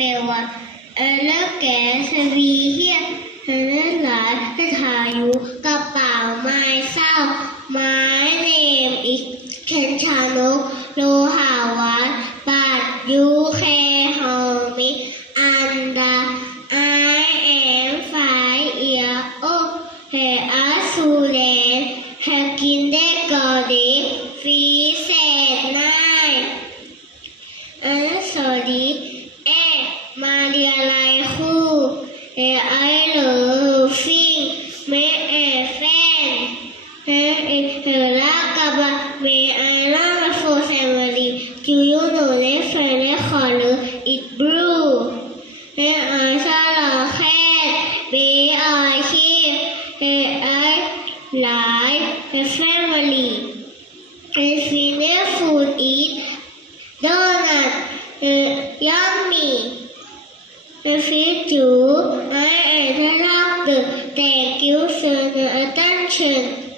everyone. Look at we here. หลายสถายุกระเป๋าไม้เศร้า My name is เคนชานกโลหาวัฒน์ But you can hold me under. I am 5 years old. Here are students. Have kindergarten. Fees at 9. Sorry. มาเรียนอะไรครูI loving my friend รักกับ May I love for family. Do you know that friend color is blue? I saw cat. I hear. I like the family. Favorite food is donut. Yummy. If you I interrupt, thank you for the attention.